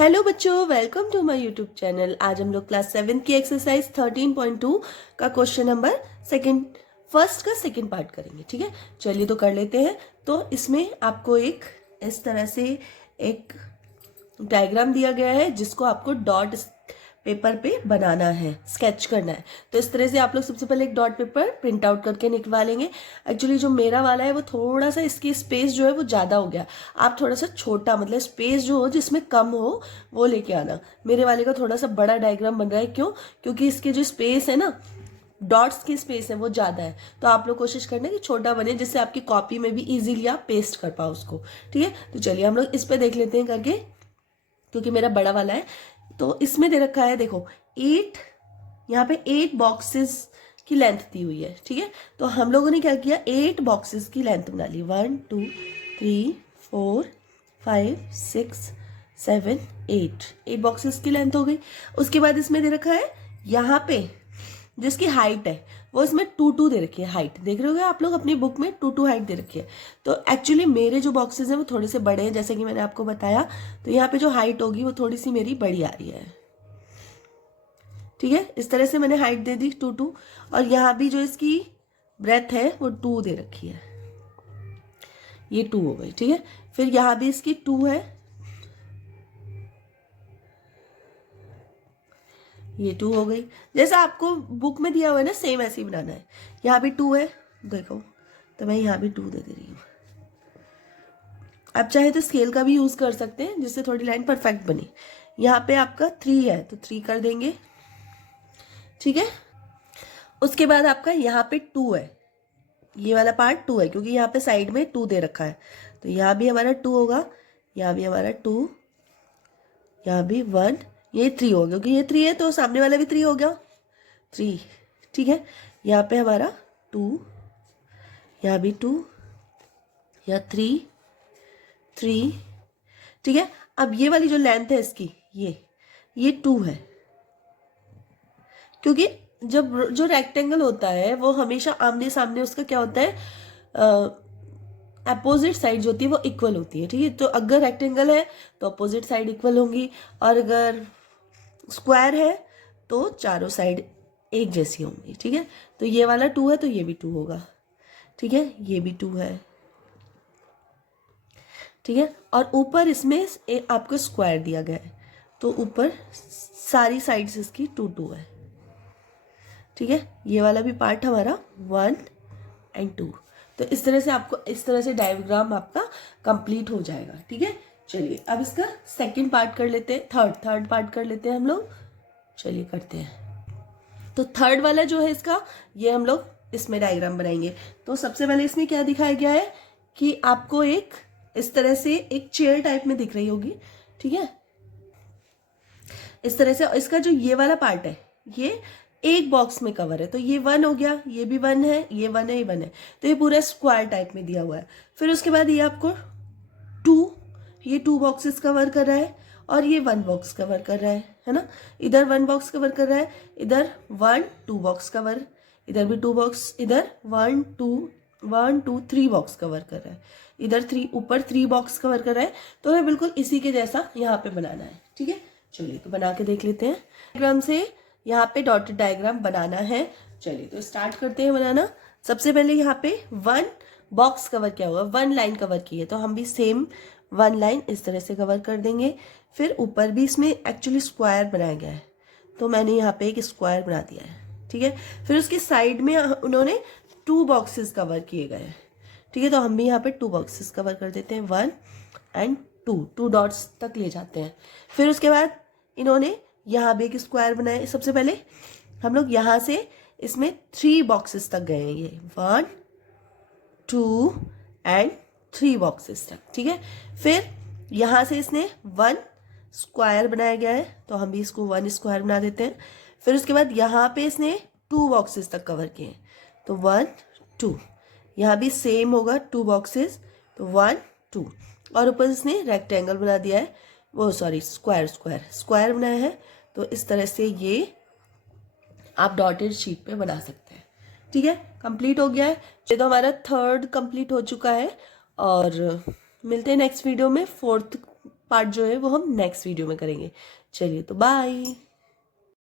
Hello बच्चों, welcome to my YouTube channel. आज हम लोग क्लास 7 की एक्सरसाइज 13.2 का क्वेश्चन नंबर फर्स्ट का सेकंड पार्ट करेंगे। ठीक है, चलिए तो कर लेते हैं। तो इसमें आपको एक इस तरह से एक डायग्राम दिया गया है जिसको आपको डॉट पेपर पे बनाना है, स्केच करना है। तो इस तरह से आप लोग सबसे पहले एक डॉट पेपर प्रिंट आउट करके निकलवा लेंगे। एक्चुअली जो मेरा वाला है वो थोड़ा सा इसकी स्पेस जो है वो ज़्यादा हो गया। आप थोड़ा सा छोटा, मतलब स्पेस जो हो जिसमें कम हो वो लेके आना। मेरे वाले का थोड़ा सा बड़ा डायग्राम बन रहा है। क्यों? क्योंकि इसके जो स्पेस है ना, डॉट्स की स्पेस है वो ज़्यादा है। तो आप लोग कोशिश करना कि छोटा बने जिससे आपकी कॉपी में भी इजीली आप पेस्ट कर पाओ उसको। ठीक है, तो चलिए हम लोग इस पे देख लेते हैं करके, क्योंकि मेरा बड़ा वाला है। तो इसमें दे रखा है, देखो 8, यहाँ पे 8 बॉक्सेस की लेंथ दी हुई है। ठीक है, तो हम लोगों ने क्या किया, 8 बॉक्सेस की लेंथ बना ली। 1 2 3 4 5 6 7 8 बॉक्सेस की लेंथ हो गई। उसके बाद इसमें दे रखा है यहाँ पे जिसकी हाइट है वो इसमें 2 दे रखी है। हाइट देख रहे हो आप लोग अपनी बुक में 2 हाइट दे रखी है। तो एक्चुअली मेरे जो बॉक्सेस हैं वो थोड़े से बड़े हैं, जैसे कि मैंने आपको बताया। तो यहाँ पे जो हाइट होगी वो थोड़ी सी मेरी बड़ी आ रही है। ठीक है, इस तरह से मैंने हाइट दे दी 2 और यहाँ भी जो इसकी ब्रेथ है वो 2 दे रखी है। ये 2 हो गई। ठीक है, फिर यहाँ भी इसकी 2 है, ये 2 हो गई। जैसा आपको बुक में दिया हुआ है ना, सेम ऐसे ही बनाना है। यहाँ भी 2 है, देखो, तो मैं यहाँ भी 2 दे रही हूँ। आप चाहे तो स्केल का भी यूज कर सकते हैं जिससे थोड़ी लाइन परफेक्ट बने। यहाँ पे आपका 3 है तो 3 कर देंगे। ठीक है, उसके बाद आपका यहाँ पे 2 है, ये वाला पार्ट 2 है क्योंकि यहाँ पे साइड में 2 दे रखा है। तो यहाँ भी हमारा 2 होगा, यहाँ भी हमारा 2, यहाँ भी 1, ये 3 होगा क्योंकि ये 3 है तो सामने वाला भी 3 हो गया, 3। ठीक है, यहाँ पे हमारा 2, यहाँ भी 2, यहाँ 3 3। ठीक है, अब ये वाली जो लेंथ है इसकी, ये 2 है, क्योंकि जब जो रेक्टेंगल होता है वो हमेशा आमने सामने उसका क्या होता है, अपोजिट साइड जो होती है वो इक्वल होती है। ठीक है, तो अगर रेक्टेंगल है तो अपोजिट साइड इक्वल होंगी, और अगर स्क्वायर है तो चारों साइड एक जैसी होंगी। ठीक है, तो ये वाला 2 है तो ये भी 2 होगा। ठीक है, ये भी 2 है। ठीक है, और ऊपर इसमें आपको स्क्वायर दिया गया है तो ऊपर सारी साइड्स इसकी 2 है। ठीक है, ये वाला भी पार्ट हमारा 1 और 2। तो इस तरह से आपको, इस तरह से डायग्राम आपका कंप्लीट हो जाएगा। ठीक है, चलिए अब इसका सेकंड पार्ट कर लेते हैं, थर्ड पार्ट कर लेते हैं हम लोग। चलिए करते हैं। तो थर्ड वाला जो है इसका, ये हम लोग इसमें डायग्राम बनाएंगे। तो सबसे पहले इसमें क्या दिखाया गया है कि आपको एक इस तरह से एक चेयर टाइप में दिख रही होगी। ठीक है, इस तरह से इसका जो ये वाला पार्ट है ये एक बॉक्स में कवर है। तो ये 1 हो गया, ये भी 1 है, ये 1 है, ये 1 है। तो ये पूरा स्क्वायर टाइप में दिया हुआ है। फिर उसके बाद ये आपको 2, ये 2 बॉक्सेस कवर कर रहा है और ये 1 बॉक्स कवर कर रहा है ना। इधर 1 बॉक्स कवर कर रहा है, इधर 1 2 बॉक्स कवर, इधर भी 2 बॉक्स, इधर 1 2 3 बॉक्स कवर कर रहा है, इधर 3, ऊपर 3 बॉक्स कवर कर रहा है। तो हमें बिल्कुल इसी के जैसा यहाँ पे बनाना है। ठीक है, चलिए तो बना के देख लेते हैं। डायग्राम से यहाँ पे डॉटेड डायग्राम बनाना है। चलिए तो स्टार्ट करते हैं बनाना। सबसे पहले यहाँ पे 1 बॉक्स कवर किया हुआ, 1 लाइन कवर की है, तो हम भी सेम 1 लाइन इस तरह से कवर कर देंगे। फिर ऊपर भी इसमें एक्चुअली स्क्वायर बनाया गया है तो मैंने यहाँ पे एक स्क्वायर बना दिया है। ठीक है, फिर उसके साइड में उन्होंने 2 बॉक्सेस कवर किए गए हैं। ठीक है, तो हम भी यहाँ पे 2 बॉक्सेस कवर कर देते हैं, 1 और 2 डॉट्स तक ले जाते हैं। फिर उसके बाद इन्होंने यहाँ भी एक स्क्वायर बनाया। सबसे पहले हम लोग यहाँ से इसमें 3 बॉक्सेस तक गए हैं, ये 1 2 और 3 बॉक्सेस तक। ठीक है, फिर यहाँ से इसने 1 स्क्वायर बनाया गया है तो हम भी इसको 1 स्क्वायर बना देते हैं। फिर उसके बाद यहाँ पे इसने 2 बॉक्सेस तक कवर किए तो 1 2, यहाँ भी सेम होगा 2 बॉक्सेस तो 1 2, और ऊपर इसने रेक्टेंगल बना दिया है, वो सॉरी स्क्वायर बनाया है। तो इस तरह से ये आप डॉटेड शीट पे बना सकते हैं। ठीक है, कंप्लीट हो गया है। ये तो हमारा थर्ड कंप्लीट हो चुका है और मिलते हैं नेक्स्ट वीडियो में फोर्थ पार्ट जो है वो हम नेक्स्ट वीडियो में करेंगे। चलिए तो बाय।